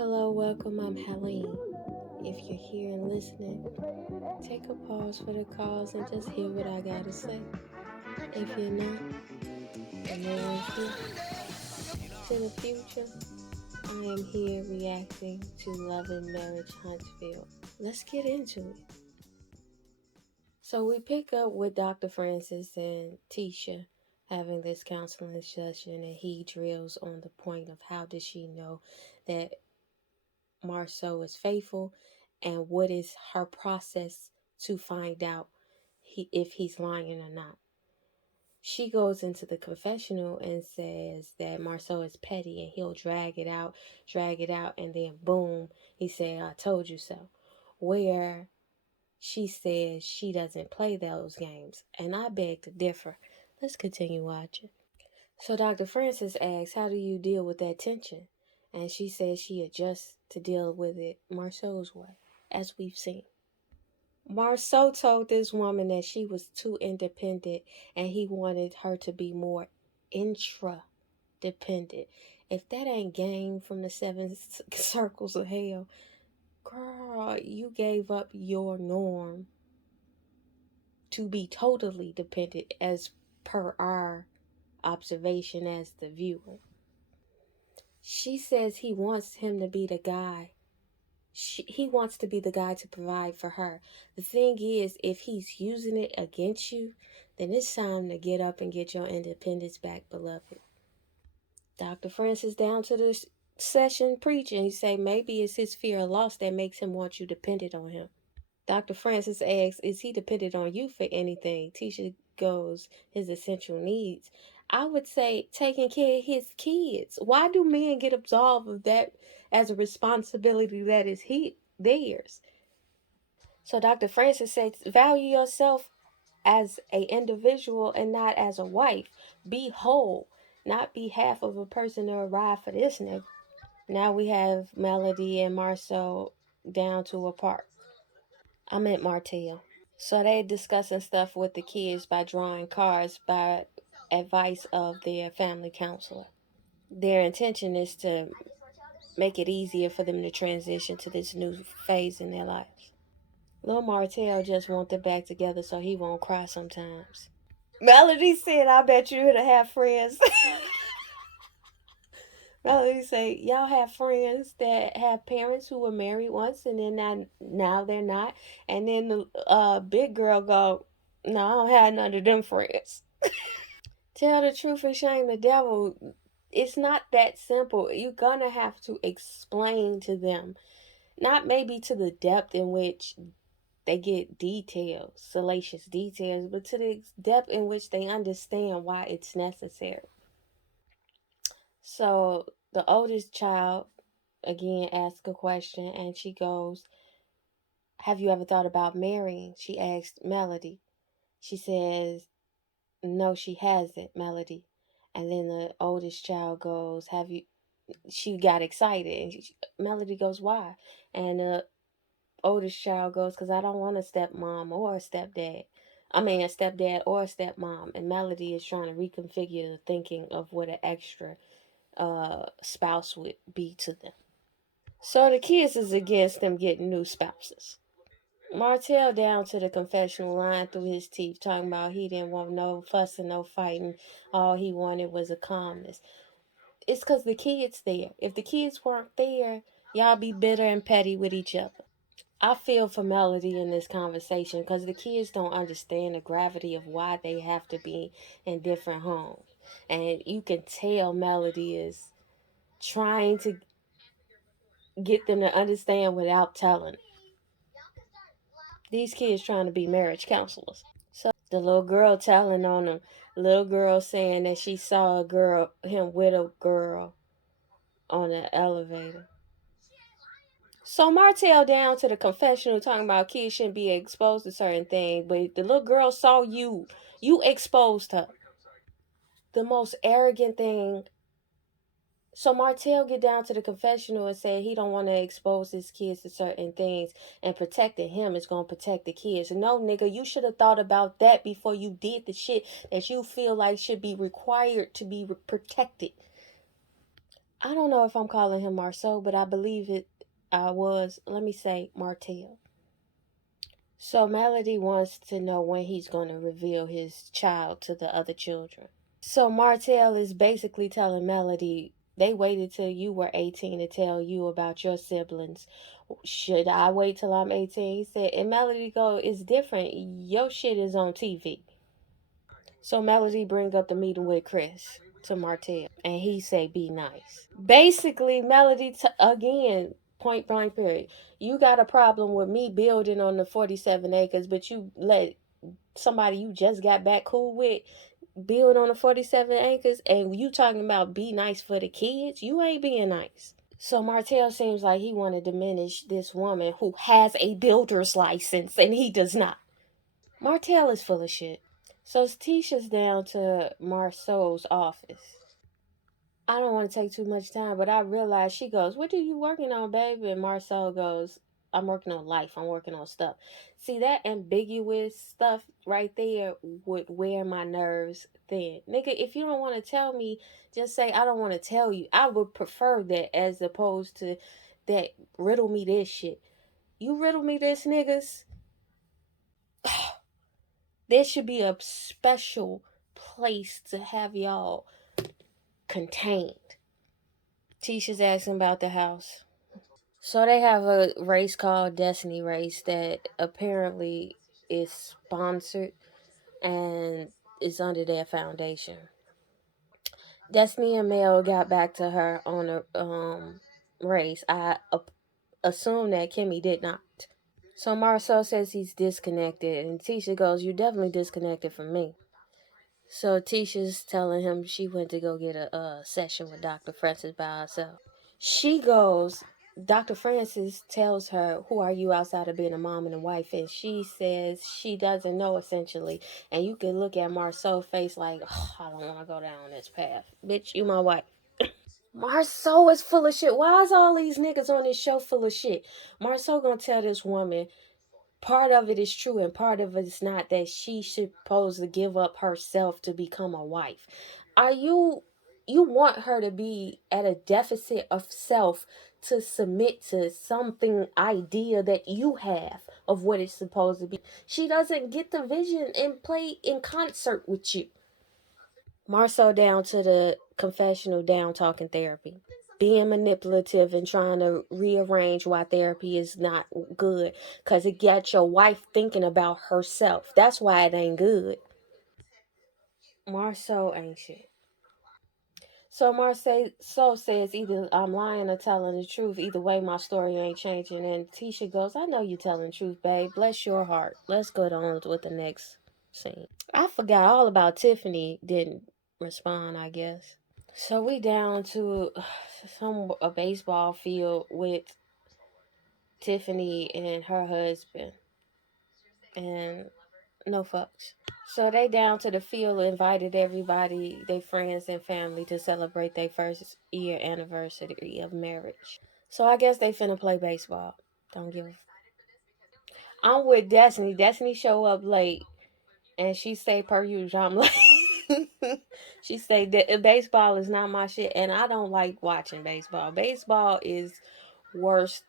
Hello, welcome. I'm Helene. If you're here and listening, take a pause for the cause and just hear what I gotta say. If you're not, and no one's here, to the future, I am here reacting to Love and Marriage Huntsville. Let's get into it. So we pick up with Dr. Francis and Tisha having this counseling session, and he drills on the point of how does she know that Marceau is faithful, and what is her process to find out if he's lying or not. She goes into the confessional and says that Marceau is petty and he'll drag it out, and then boom, he said, I told you so. Where she says she doesn't play those games, and I beg to differ. Let's continue watching. So Dr. Francis asks, how do you deal with that tension? And she says she adjusts to deal with it Marceau's way, as we've seen. Marceau told this woman that she was too independent and he wanted her to be more intra-dependent. If that ain't game from the seven circles of hell, girl, you gave up your norm to be totally dependent as per our observation as the viewer. She says he wants him to be the guy. He wants to be the guy to provide for her. The thing is, if he's using it against you, then it's time to get up and get your independence back, beloved. Dr. Francis down to the session preaching. He say maybe it's his fear of loss that makes him want you dependent on him. Dr. Francis asks, is he dependent on you for anything? Tisha goes, his essential needs. I would say taking care of his kids. Why do men get absolved of that as a responsibility that is theirs? So Dr. Francis says, value yourself as a individual and not as a wife. Be whole, not be half of a person to arrive for this nigga. Now we have Melody and Marceau down to a park. I meant Martell. So they discussing stuff with the kids by drawing cards by advice of their family counselor. Their intention is to make it easier for them to transition to this new phase in their lives. Lil Martell just want them back together so he won't cry sometimes. Melody said, I bet you're to have friends. Melody say, y'all have friends that have parents who were married once and then now they're not. And then the big girl go, no, I don't have none of them friends. Tell the truth and shame the devil. It's not that simple. You're gonna have to explain to them, not maybe to the depth in which they get details, salacious details, but to the depth in which they understand why it's necessary. So the oldest child again asks a question and she goes, have you ever thought about marrying? She asked Melody. She says, no, she hasn't, Melody. And then the oldest child goes, have you? She got excited. And Melody goes, why? And the oldest child goes, because I don't want a stepmom or a stepdad. I mean, a stepdad or a stepmom. And Melody is trying to reconfigure the thinking of what an extra spouse would be to them. So the kids is against them getting new spouses. Martell down to the confessional line through his teeth, talking about he didn't want no fussing, no fighting. All he wanted was a calmness. It's because the kids there. If the kids weren't there, y'all be bitter and petty with each other. I feel for Melody in this conversation because the kids don't understand the gravity of why they have to be in different homes. And you can tell Melody is trying to get them to understand without telling. These kids trying to be marriage counselors. So the little girl telling on them. Little girl saying that she saw him with a girl on the elevator. So Martell down to the confessional talking about kids shouldn't be exposed to certain things, but the little girl saw you. You exposed her. The most arrogant thing. So Martell get down to the confessional and say he don't want to expose his kids to certain things, and protecting him is going to protect the kids. No, nigga, you should have thought about that before you did the shit that you feel like should be required to be protected. I don't know if I'm calling him Marceau, but I believe it. I was. Let me say Martell. So Melody wants to know when he's going to reveal his child to the other children. So Martell is basically telling Melody they waited till you were 18 to tell you about your siblings. Should I wait till I'm 18? He said, and Melody go, it's different. Your shit is on TV. So Melody bring up the meeting with Chris to Martell, and he say, be nice. Basically, Melody, again, point blank period. You got a problem with me building on the 47 acres, but you let somebody you just got back cool with build on the 47 acres, and you talking about be nice for the kids. You ain't being nice. So Martell seems like he want to diminish this woman who has a builder's license and he does not. Martell is full of shit. So Tisha's down to Marceau's office. I don't want to take too much time, but I realized she goes, what are you working on, baby? And Marcel goes, I'm working on life. I'm working on stuff. See, that ambiguous stuff right there would wear my nerves thin. Nigga, if you don't want to tell me, just say, I don't want to tell you. I would prefer that as opposed to that riddle me this shit. You riddle me this, niggas. There should be a special place to have y'all contained. Tisha's asking about the house. So they have a race called Destiny Race that apparently is sponsored and is under their foundation. Destiny and Mel got back to her on a race. I assume that Kimmy did not. So Marcel says he's disconnected, and Tisha goes, "You're definitely disconnected from me." So Tisha's telling him she went to go get a session with Dr. Francis by herself. She goes, Dr. Francis tells her, who are you outside of being a mom and a wife? And she says she doesn't know, essentially. And you can look at Marceau's face like, oh, I don't want to go down this path. Bitch, you my wife. Marceau is full of shit. Why is all these niggas on this show full of shit? Marceau gonna tell this woman part of it is true and part of it is not, that she should supposed to give up herself to become a wife. Are you want her to be at a deficit of self to submit to something idea that you have of what it's supposed to be. She doesn't get the vision and play in concert with you. Marcel down to the confessional down talking therapy. Being manipulative and trying to rearrange why therapy is not good. Because it gets your wife thinking about herself. That's why it ain't good. Marcel ain't shit. So Marcel says either I'm lying or telling the truth. Either way, my story ain't changing. And Tisha goes, I know you telling the truth, babe. Bless your heart. Let's go on with the next scene. I forgot all about Tiffany. Didn't respond, I guess. So we down to a baseball field with Tiffany and her husband, and no fucks. So they down to the field, invited everybody, their friends and family, to celebrate their first year anniversary of marriage. So I guess they finna play baseball. Don't give a. I'm with Destiny. Destiny show up late, and she say per usual. I'm like. She say that baseball is not my shit, and I don't like watching baseball. Baseball is worse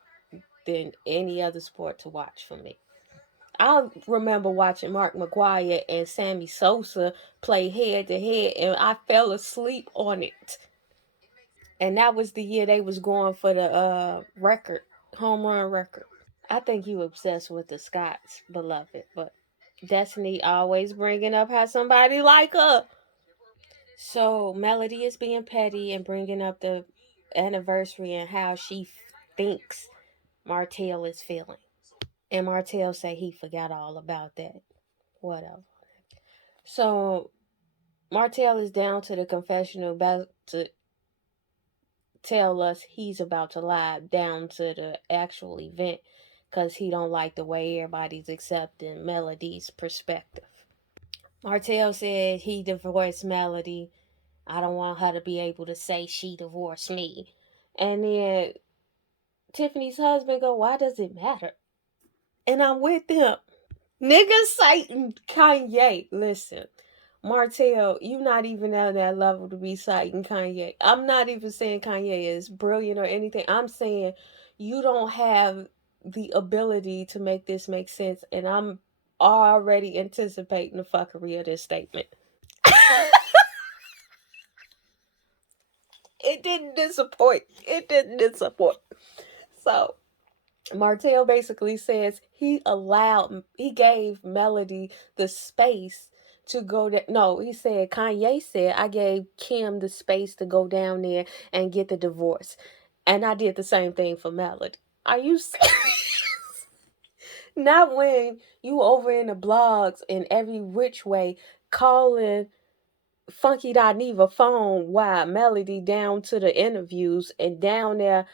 than any other sport to watch for me. I remember watching Mark McGuire and Sammy Sosa play head to head, and I fell asleep on it. And that was the year they was going for the record, home run record. I think you obsessed with the Scots, beloved, but Destiny always bringing up how somebody like her. So Melody is being petty and bringing up the anniversary and how she thinks Martell is feeling. And Martell say he forgot all about that. Whatever. So Martell is down to the confessional about to tell us he's about to lie down to the actual event because he don't like the way everybody's accepting Melody's perspective. Martell said he divorced Melody. I don't want her to be able to say she divorced me. And then Tiffany's husband go, why does it matter? And I'm with him. Nigga Satan Kanye, listen. Martell, you not even on that level to be citing Kanye. I'm not even saying Kanye is brilliant or anything. I'm saying you don't have the ability to make this make sense, and I'm already anticipating the fuckery of this statement. It didn't disappoint. It didn't disappoint. So Martell basically says he gave Melody the space to go there. No, he said, Kanye said, I gave Kim the space to go down there and get the divorce. And I did the same thing for Melody. Are you serious? Not when you over in the blogs in every which way calling Funky Neva phone while Melody down to the interviews and down there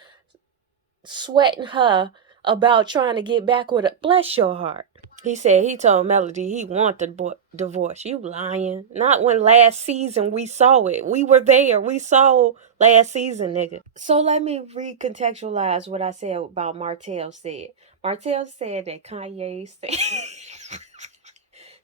sweating her about trying to get back with her. Bless your heart. He said he told Melody he wanted the divorce. You lying. Not when last season we saw it. We were there. We saw last season, nigga. So let me recontextualize what I said about Martell said. Martell said that Kanye said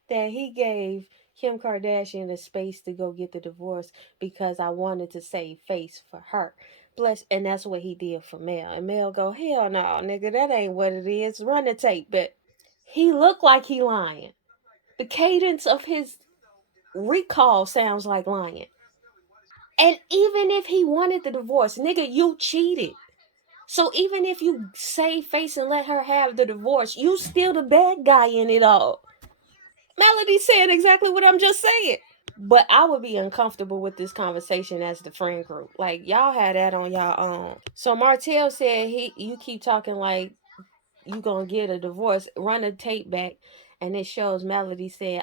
that he gave Kim Kardashian the space to go get the divorce because I wanted to save face for her. Bless, and that's what he did for Mel. And Mel go, hell no, nigga, that ain't what it is. Run the tape, but he looked like he lying. The cadence of his recall sounds like lying. And even if he wanted the divorce, nigga, you cheated. So even if you save face and let her have the divorce, you still the bad guy in it all. Melody said exactly what I'm just saying. But I would be uncomfortable with this conversation as the friend group. Like y'all had that on y'all own. So Martell said you keep talking like you gonna get a divorce. Run the tape back, and it shows Melody said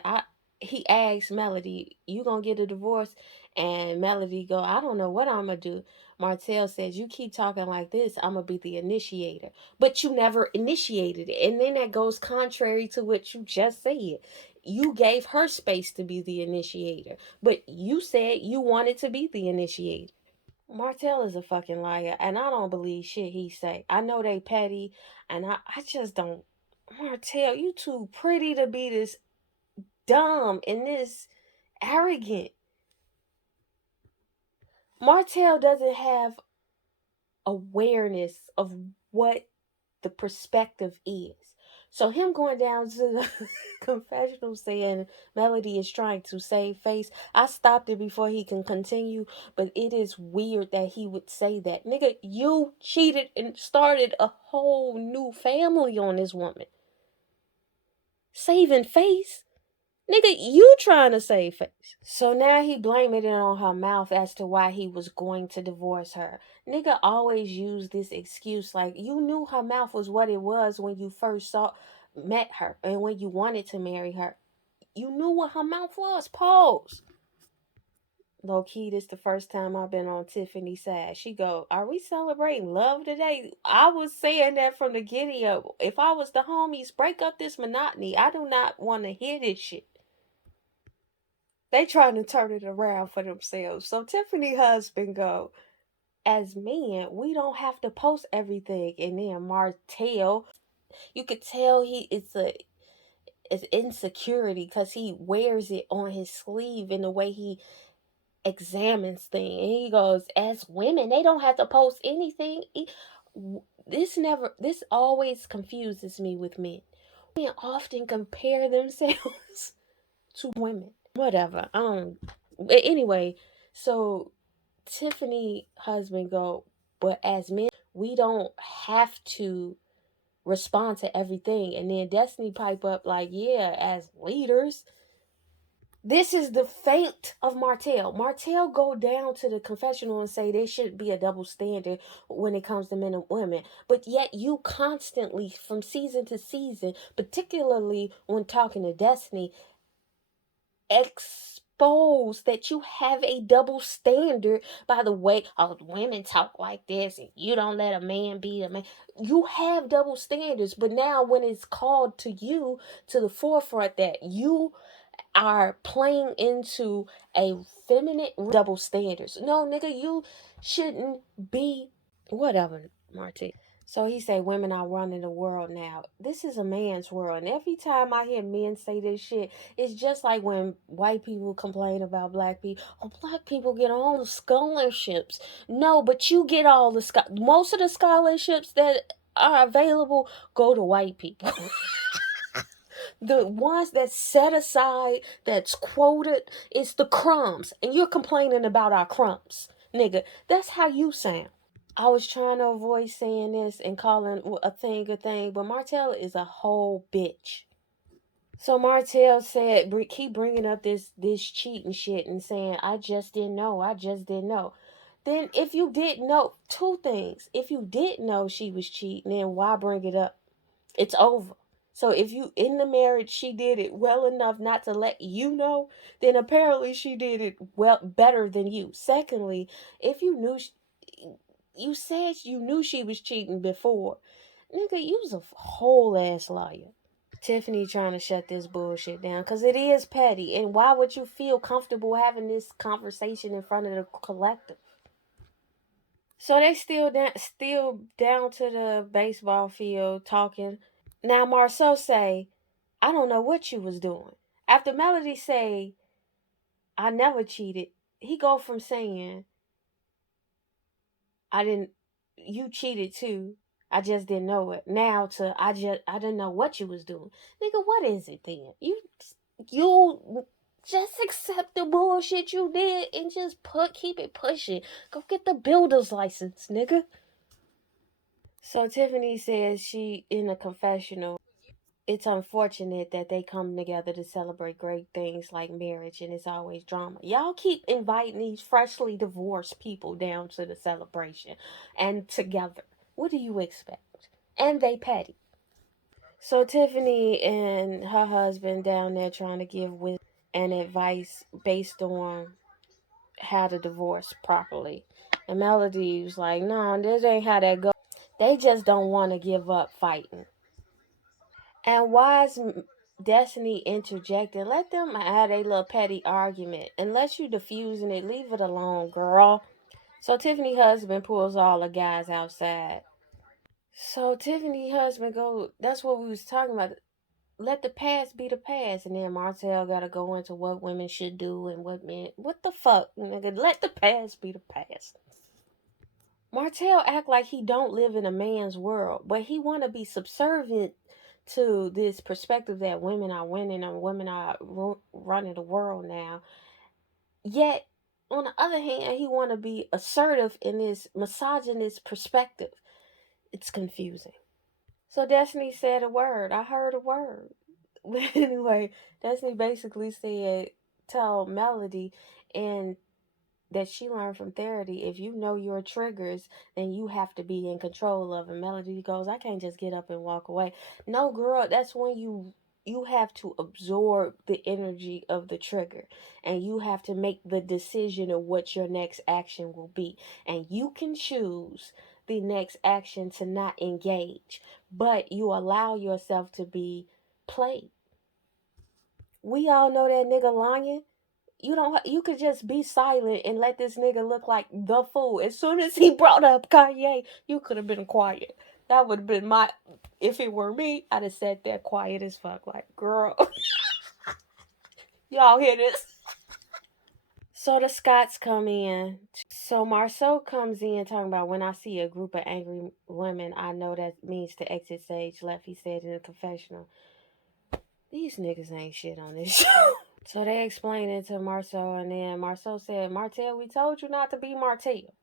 he asked Melody, you gonna get a divorce? And Melody go, I don't know what I'm gonna do. Martell says, you keep talking like this, I'm gonna be the initiator. But you never initiated it. And then that goes contrary to what you just said. You gave her space to be the initiator, but you said you wanted to be the initiator. Martell is a fucking liar, and I don't believe shit he say. I know they petty, and I just don't. Martell, you too pretty to be this dumb and this arrogant. Martell doesn't have awareness of what the perspective is. So him going down to the confessional saying Melody is trying to save face. I stopped it before he can continue, but it is weird that he would say that. Nigga, you cheated and started a whole new family on this woman. Saving face? Nigga, you trying to save face. So now he blaming it on her mouth as to why he was going to divorce her. Nigga always use this excuse like you knew her mouth was what it was when you first met her and when you wanted to marry her. You knew what her mouth was. Pause. Low key, this the first time I've been on Tiffany's side. She go, are we celebrating love today? I was saying that from the giddy up. If I was the homies, break up this monotony. I do not want to hear this shit. They trying to turn it around for themselves. So Tiffany husband go, as men, we don't have to post everything. And then Martell, you could tell it's insecurity because he wears it on his sleeve in the way he examines things. And he goes, as women, they don't have to post anything. This always confuses me with men. Men often compare themselves to women. Whatever. Anyway, so Tiffany husband go, but as men, we don't have to respond to everything. And then Destiny pipe up like, yeah, as leaders. This is the fate of Martell. Martell go down to the confessional and say there should be a double standard when it comes to men and women. But yet you constantly, from season to season, particularly when talking to Destiny, expose that you have a double standard by the way women talk like this and you don't let a man be a man. You have double standards, but now when it's called to you to the forefront that you are playing into a feminine double standards. No, nigga, you shouldn't be whatever, Marty. So he say women are running the world now. This is a man's world. And every time I hear men say this shit, it's just like when white people complain about black people. Oh, black people get all the scholarships. No, but you get all the most of the scholarships that are available go to white people. The ones that's set aside, that's quoted, it's the crumbs. And you're complaining about our crumbs. Nigga, that's how you sound. I was trying to avoid saying this and calling a thing, but Martell is a whole bitch. So Martell said, keep bringing up this cheating shit and saying, I just didn't know, I just didn't know. Then if you didn't know, two things. If you didn't know she was cheating, then why bring it up? It's over. So if you in the marriage, she did it well enough not to let you know, then apparently she did it well better than you. Secondly, if you knew, you said you knew she was cheating before, nigga, you was a whole ass liar. Tiffany trying to shut this bullshit down because it is petty. And why would you feel comfortable having this conversation in front of the collective? So they still down to the baseball field talking. Now Marceau say, I don't know what you was doing. After Melody say, I never cheated, he go from saying, I didn't, you cheated too. I just didn't know it. Now to I didn't know what you was doing. Nigga, what is it then? You just accept the bullshit you did and just keep it pushing. Go get the builder's license, nigga. So Tiffany says she in a confessional. It's unfortunate that they come together to celebrate great things like marriage and it's always drama. Y'all keep inviting these freshly divorced people down to the celebration and together. What do you expect? And they petty. So Tiffany and her husband down there trying to give wisdom and advice based on how to divorce properly. And Melody was like, no, this ain't how that goes. They just don't want to give up fighting. And why is Destiny interjecting? Let them have a little petty argument. Unless you diffusing it, leave it alone, girl. So Tiffany husband pulls all the guys outside. So Tiffany husband go, that's what we was talking about. Let the past be the past. And then Martell gotta go into what women should do and what men. What the fuck, nigga? Let the past be the past. Martell act like he don't live in a man's world, but he want to be subservient to this perspective that women are winning and women are running the world now. Yet, on the other hand, he want to be assertive in this misogynist perspective. It's confusing. So Destiny said a word. I heard a word. But anyway, Destiny basically said, tell Melody and that she learned from therapy, if you know your triggers, then you have to be in control of it. Melody goes, I can't just get up and walk away. No, girl, that's when you have to absorb the energy of the trigger and you have to make the decision of what your next action will be. And you can choose the next action to not engage, but you allow yourself to be played. We all know that nigga lying. You could just be silent and let this nigga look like the fool. As soon as he brought up Kanye, you could have been quiet. That would have been my, if it were me, I'd have sat there quiet as fuck, like, girl. Y'all hear this? So the Scots come in. So Marceau comes in talking about, when I see a group of angry women, I know that means to exit stage left, he said in a confessional. These niggas ain't shit on this show. So they explained it to Marceau, and then Marceau said, Martell, we told you not to be Martell.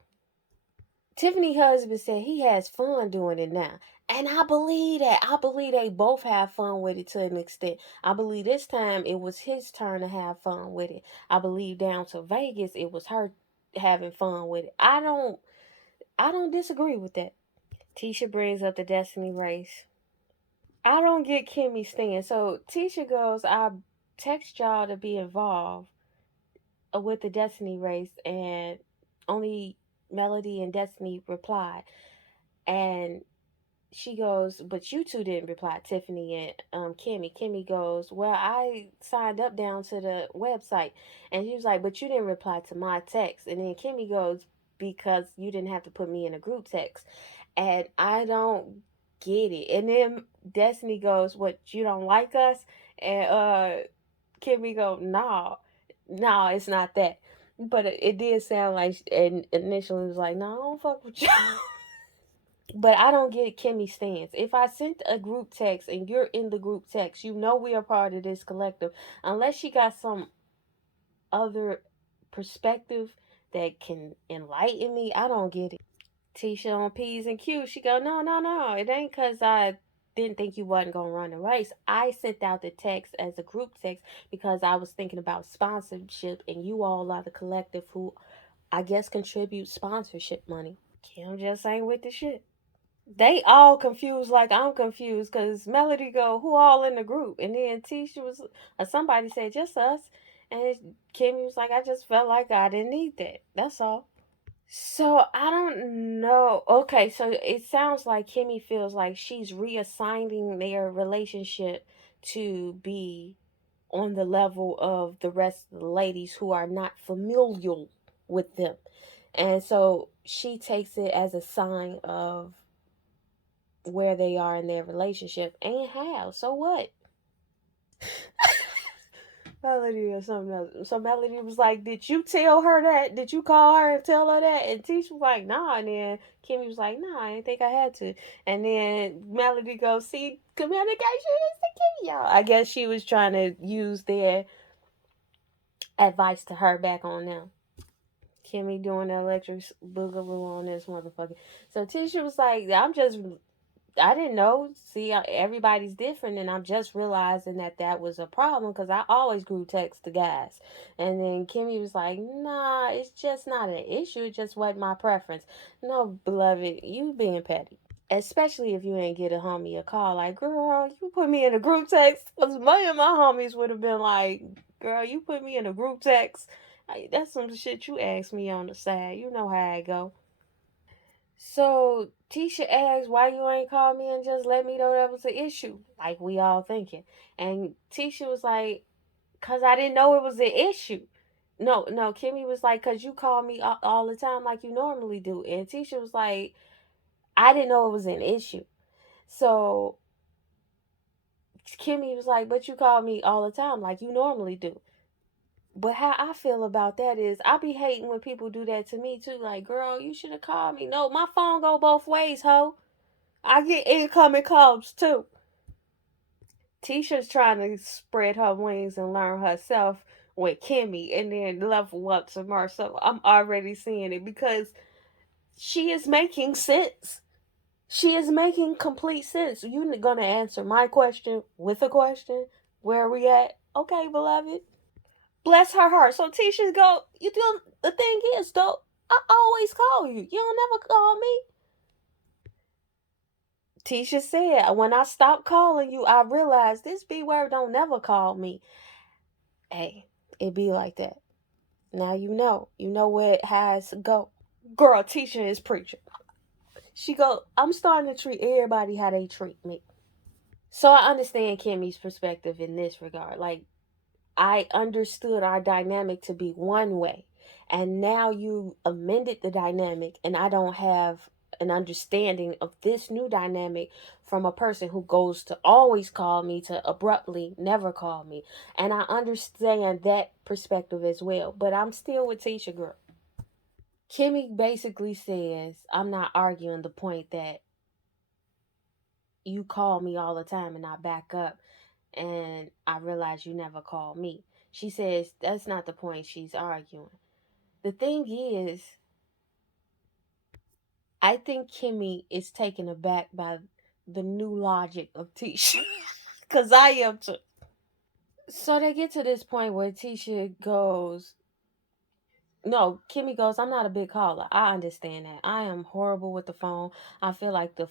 Tiffany husband said he has fun doing it now. And I believe that. I believe they both have fun with it to an extent. I believe this time it was his turn to have fun with it. I believe down to Vegas it was her having fun with it. I don't disagree with that. Tisha brings up the Destiny race. I don't get Kimmy's stand. So Tisha goes, I text y'all to be involved with the Destiny race, and only Melody and Destiny replied. And she goes, but you two didn't reply, Tiffany and Kimmy. Kimmy goes, well, I signed up down to the website. And she was like, but you didn't reply to my text. And then Kimmy goes, because you didn't have to put me in a group text. And I don't get it. And then Destiny goes, "What, you don't like us?" And Kimmy go, "No, no, it's not that." But it did sound like, and initially it was like, "No, I don't fuck with you." But I don't get Kimmy's stance. If I sent a group text and you're in the group text, you know we are part of this collective. Unless she got some other perspective that can enlighten me, I don't get it. Tisha on P's and Q's, she go, "No, no, no. It ain't because I didn't think you wasn't going to run the race. I sent out the text as a group text because I was thinking about sponsorship, and you all are the collective who I guess contribute sponsorship money." Kim just ain't with the shit. They all confused like I'm confused because Melody go, "Who all in the group?" And then Tisha was, somebody said, "Just us." And Kimmy was like, "I just felt like I didn't need that. That's all." So I don't know. Okay, so it sounds like Kimmy feels like she's reassigning their relationship to be on the level of the rest of the ladies who are not familial with them. And so she takes it as a sign of where they are in their relationship and how. So what? Melody or something else. So Melody was like, "Did you tell her that? Did you call her and tell her that?" And Tisha was like, "Nah." And then Kimmy was like, "Nah, I didn't think I had to." And then Melody goes, "See, communication is the key, y'all." I guess she was trying to use their advice to her back on them. Kimmy doing the electric boogaloo on this motherfucker. So Tisha was like, I didn't know. See, everybody's different, and I'm just realizing that that was a problem because I always group text the guys. And then Kimmy was like, "Nah, it's just not an issue. It just wasn't my preference." No, beloved, you being petty. Especially if you ain't get a homie a call like, "Girl, you put me in a group text." Because many of my homies would have been like, "Girl, you put me in a group text. That's some shit you asked me on the side. You know how I go." So Tisha asked, "Why you ain't call me and just let me know that was an issue?" Like we all thinking. And Tisha was like, "Cause I didn't know it was an issue." No, no, Kimmy was like, "Cause you call me all the time like you normally do." And Tisha was like, "I didn't know it was an issue." So Kimmy was like, "But you call me all the time like you normally do." But how I feel about that is I be hating when people do that to me too. Like, "Girl, you should have called me." No, my phone go both ways, ho. I get incoming calls too. Tisha's trying to spread her wings and learn herself with Kimmy and then level up to Marcel. I'm already seeing it because she is making sense. She is making complete sense. You're gonna answer my question with a question. Where are we at? Okay, beloved. Bless her heart. So Tisha go, "You do the thing is though, I always call you. You don't never call me." Tisha said, "When I stopped calling you, I realized this B word don't never call me." Hey, it be like that. Now you know. You know where it has to go. Girl, Tisha is preaching. She go, "I'm starting to treat everybody how they treat me." So I understand Kimmy's perspective in this regard. Like, I understood our dynamic to be one way. And now you amended the dynamic, and I don't have an understanding of this new dynamic from a person who goes to always call me to abruptly never call me. And I understand that perspective as well. But I'm still with Tisha Girl. Kimmy basically says, "I'm not arguing the point that you call me all the time and I back up and I realize you never call me." She says that's not the point she's arguing. The thing is, I think Kimmy is taken aback by the new logic of Tisha. Because I am too. So they get to this point where Tisha goes, no, Kimmy goes, "I'm not a big caller. I understand that. I am horrible with the phone. I feel like the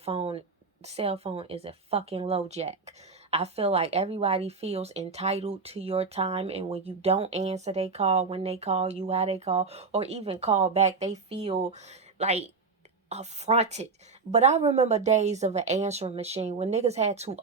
cell phone is a fucking low jack. I feel like everybody feels entitled to your time, and when you don't answer they call, when they call you, how they call, or even call back, they feel like affronted." But I remember days of an answering machine when niggas had to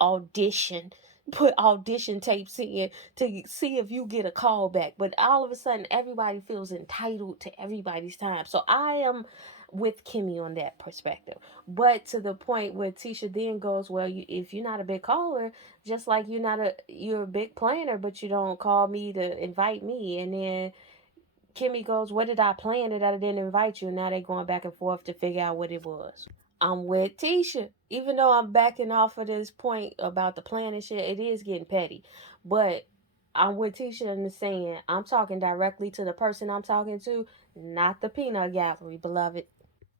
put audition tapes in to see if you get a call back. But all of a sudden, everybody feels entitled to everybody's time. So I am with Kimmy on that perspective. But to the point where Tisha then goes, well, if you're not a big caller, just like you're a big planner, but you don't call me to invite me. And then Kimmy goes, what did I plan that I didn't invite you? And now they're going back and forth to figure out what it was. I'm with Tisha. Even though I'm backing off of this point about the plan and shit, it is getting petty. But I'm with Tisha in the saying, I'm talking directly to the person I'm talking to, not the peanut gallery, beloved.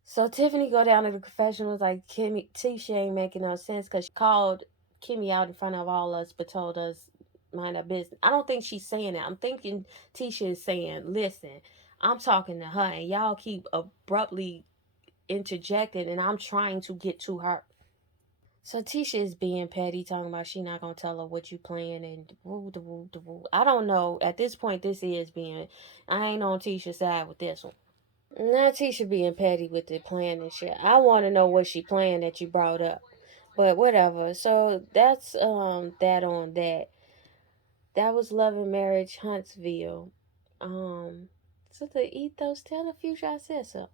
So Tiffany go down to the confessional like Kimmy Tisha ain't making no sense because she called Kimmy out in front of all us but told us mind our business. I don't think she's saying that. I'm thinking Tisha is saying, listen, I'm talking to her and y'all keep abruptly interjecting and I'm trying to get to her. So Tisha is being petty, talking about she not gonna tell her what you playing and woo the woo the woo. I don't know. At this point, this is being. I ain't on Tisha's side with this one. Not Tisha being petty with the plan and shit. I want to know what she planned that you brought up, but whatever. So that's that on that. That was Love and Marriage Huntsville. So the ethos tell the future I said so.